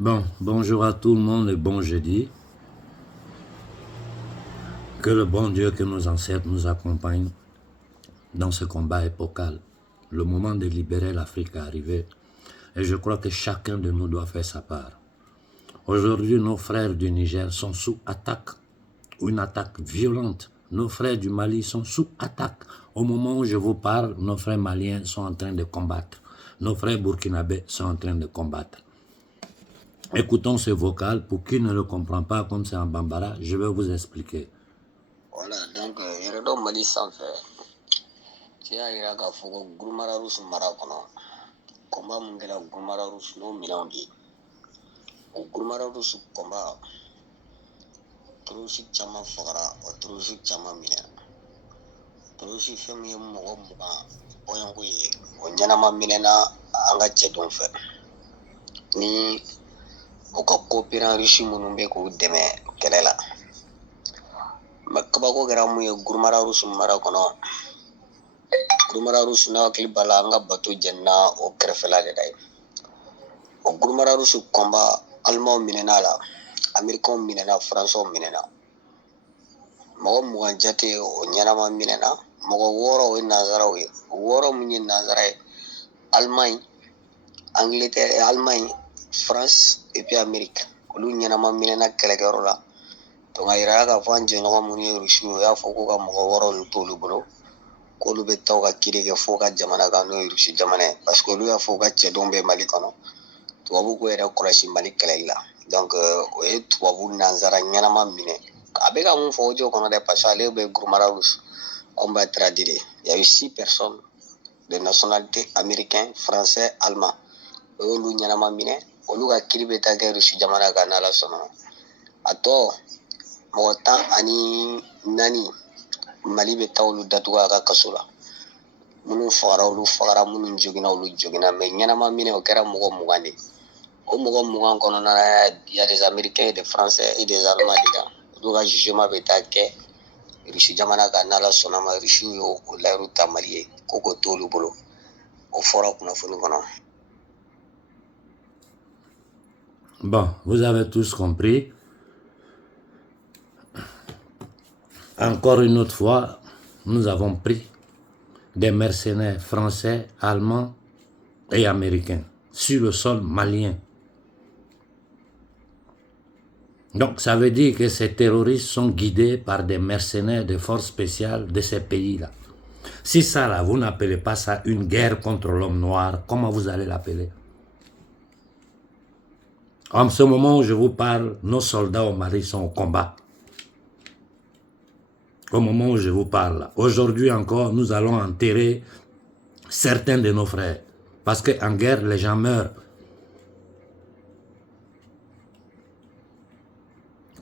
Bon, bonjour à tout le monde et bon jeudi. Que le bon Dieu, que nos ancêtres nous accompagnent dans ce combat épocal. Le moment de libérer l'Afrique est arrivé et je crois que chacun de nous doit faire sa part. Aujourd'hui, nos frères du Niger sont sous attaque, une attaque violente. Nos frères du Mali sont sous attaque. Au moment où je vous parle, nos frères maliens sont en train de combattre. Nos frères burkinabés sont en train de combattre. Écoutons ce vocal. Pour qui ne le comprend pas, comme c'est en bambara, je vais vous expliquer. Voilà, donc yɛrɛdɔ Mali sanfɛ cɛ y'a yira k'a fɔ ko Gurumara Rusu mara kɔnɔ kɔnba min kɛra Gurumara Rusu n'o minɛnw de ye o Gurumara Rusu kɔnba terroriste caman fagara o terroriste caman minɛna terroriste fɛn min ye mɔgɔ 20 bɔɲɔgɔnko ye o ɲɛnama minɛna an ka cɛdenw fɛ ni o ka coopérant russe minnu bɛ k'u dɛmɛ kɛlɛ la. Mais kabako kɛra mun ye Gurumara Rusu mara kɔnɔ Gurumara Rusu n'a hakili b'a la an ka bato jɛnina o kɛrɛfɛla de la ye o Gurumara Rusu kɔnba Alimanw minɛna la Amerikɛnw minɛna Faransɛw minɛna mɔgɔ 20 jate o ɲɛnama minɛna mɔgɔ 6 o ye nanzaraw ye o 6 min ye nanzara ye Allemagne Angleterre Allemagne France et puis Amérique olu ɲɛnama minɛna kɛlɛkɛyɔrɔ la. Donc a yira k'a fɔ an jɛɲɔgɔn minnu ye Rusiw o y'a fɔ k'u ka mɔgɔ 6 ninnu t'olu bolo k'olu bɛ taa u ka kiri kɛ f'u ka jamana kan n'o ye Rusi jamana ye parce que olu y'a fɔ u ka cɛdenw bɛ Mali kɔnɔ tubabu k'u yɛrɛ kɔlɔsi Mali kɛlɛli la donc o ye tubabu nanzara ɲɛnama minɛ a bɛ ka mun fɔ o jɔ kɔnɔ dɛ parce que ale bɛ Gurumara Rusu combattre de il y a eu 6 personnes de nationalité américain français allemand o y'olu ɲɛnama minɛ olu ka kiri bɛ taa kɛ Rusi jamana kan n'Ala sɔnna a tɔ mɔgɔ 14 Mali bɛ taa olu datugu a ka kaso la minnu fagara olu fagara minnu joginna olu joginna mais ɲɛnama minɛ o kɛra mɔgɔ 20 de o mɔgɔ 20 kɔnɔna na il y a des Américains et des Français et des Allemands dedans olu ka jugement bɛ taa kɛ Rusi jamana kan n'Ala sɔnna ma Rusiw y'o layiru ta Mali ye ko k'o to olu bolo o fɔra kunnafoni kɔnɔ. Bon, vous avez tous compris. Encore une autre fois, nous avons pris des mercenaires français, allemands et américains sur le sol malien. Donc ça veut dire que ces terroristes sont guidés par des mercenaires de forces spéciales de ces pays-là. Si ça là, vous n'appelez pas ça une guerre contre l'homme noir, comment vous allez l'appeler? En ce moment où je vous parle, nos soldats au Mali sont au combat. Au moment où je vous parle, aujourd'hui encore, nous allons enterrer certains de nos frères. Parce qu'en guerre, les gens meurent.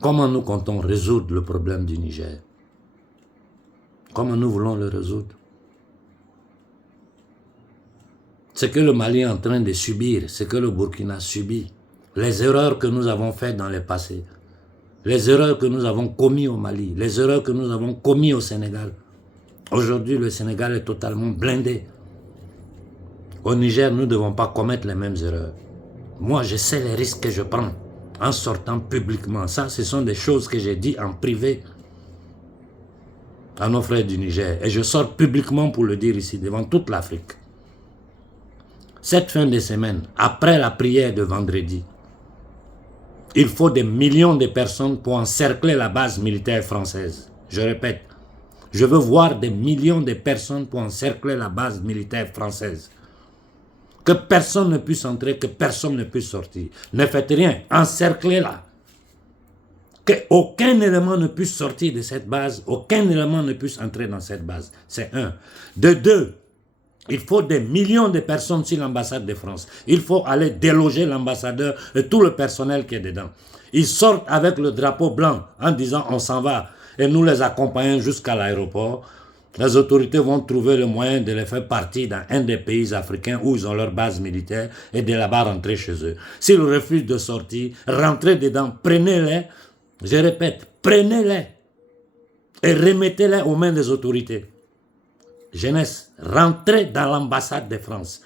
Comment nous comptons résoudre le problème du Niger? Comment nous voulons le résoudre? Ce que le Mali est en train de subir, ce que le Burkina subit, les erreurs que nous avons faites dans le passé, les erreurs que nous avons commises au Mali, les erreurs que nous avons commises au Sénégal. Aujourd'hui, le Sénégal est totalement blindé. Au Niger, nous ne devons pas commettre les mêmes erreurs. Moi, je sais les risques que je prends en sortant publiquement. Ça, ce sont des choses que j'ai dit en privé à nos frères du Niger. Et je sors publiquement pour le dire ici, devant toute l'Afrique. Cette fin de semaine, après la prière de vendredi, il faut des millions de personnes pour encercler la base militaire française. Je répète, je veux voir des millions de personnes pour encercler la base militaire française. Que personne ne puisse entrer, que personne ne puisse sortir. Ne faites rien, encerclez-la. Qu'aucun élément ne puisse sortir de cette base, aucun élément ne puisse entrer dans cette base. C'est un. De deux, il faut des millions de personnes sur l'ambassade de France. Il faut aller déloger l'ambassadeur et tout le personnel qui est dedans. Ils sortent avec le drapeau blanc en disant on s'en va et nous les accompagnons jusqu'à l'aéroport. Les autorités vont trouver le moyen de les faire partir dans un des pays africains où ils ont leur base militaire et de là-bas rentrer chez eux. S'ils refusent de sortir, rentrez dedans, prenez-les. Je répète, prenez-les et remettez-les aux mains des autorités. Jeunesse, rentrez dans l'ambassade de France.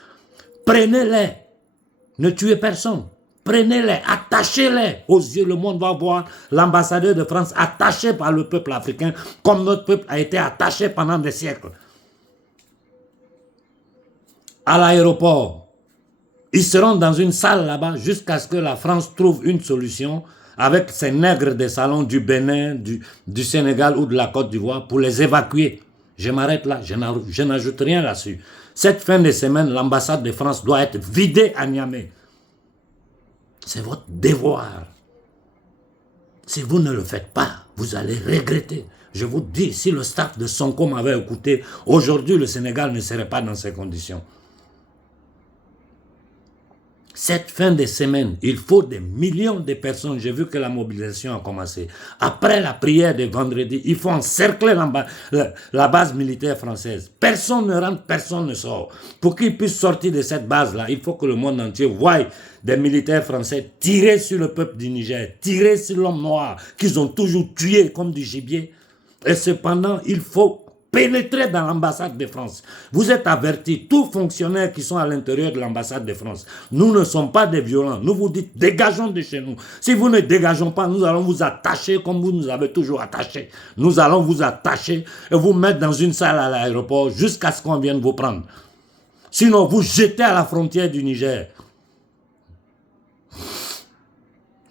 Prenez-les. Ne tuez personne. Prenez-les, attachez-les aux yeux. Le monde va voir l'ambassadeur de France attaché par le peuple africain, comme notre peuple a été attaché pendant des siècles. À l'aéroport, ils seront dans une salle là-bas jusqu'à ce que la France trouve une solution avec ces nègres des salons du Bénin, du Sénégal ou de la Côte d'Ivoire pour les évacuer. Je m'arrête là, je n'ajoute rien là-dessus. Cette fin de semaine, l'ambassade de France doit être vidée à Niamey. C'est votre devoir. Si vous ne le faites pas, vous allez regretter. Je vous dis, si le staff de Sonko m'avait écouté, aujourd'hui le Sénégal ne serait pas dans ces conditions. Cette fin de semaine, il faut des millions de personnes. J'ai vu que la mobilisation a commencé. Après la prière de vendredi, il faut encercler la base militaire française. Personne ne rentre, personne ne sort. Pour qu'ils puissent sortir de cette base-là, il faut que le monde entier voie des militaires français tirer sur le peuple du Niger, tirer sur l'homme noir qu'ils ont toujours tué comme du gibier. Et cependant, il faut pénétrer dans l'ambassade de France. Vous êtes avertis, tous fonctionnaires qui sont à l'intérieur de l'ambassade de France, nous ne sommes pas des violents. Nous vous dites, dégageons de chez nous. Si vous ne dégageons pas, nous allons vous attacher comme vous nous avez toujours attachés. Nous allons vous attacher et vous mettre dans une salle à l'aéroport jusqu'à ce qu'on vienne vous prendre. Sinon, vous jetez à la frontière du Niger.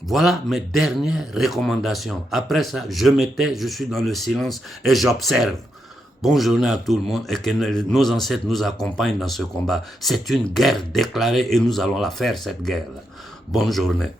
Voilà mes dernières recommandations. Après ça, je me tais, je suis dans le silence et j'observe. Bonne journée à tout le monde et que nos ancêtres nous accompagnent dans ce combat. C'est une guerre déclarée et nous allons la faire, cette guerre-là. Bonne journée.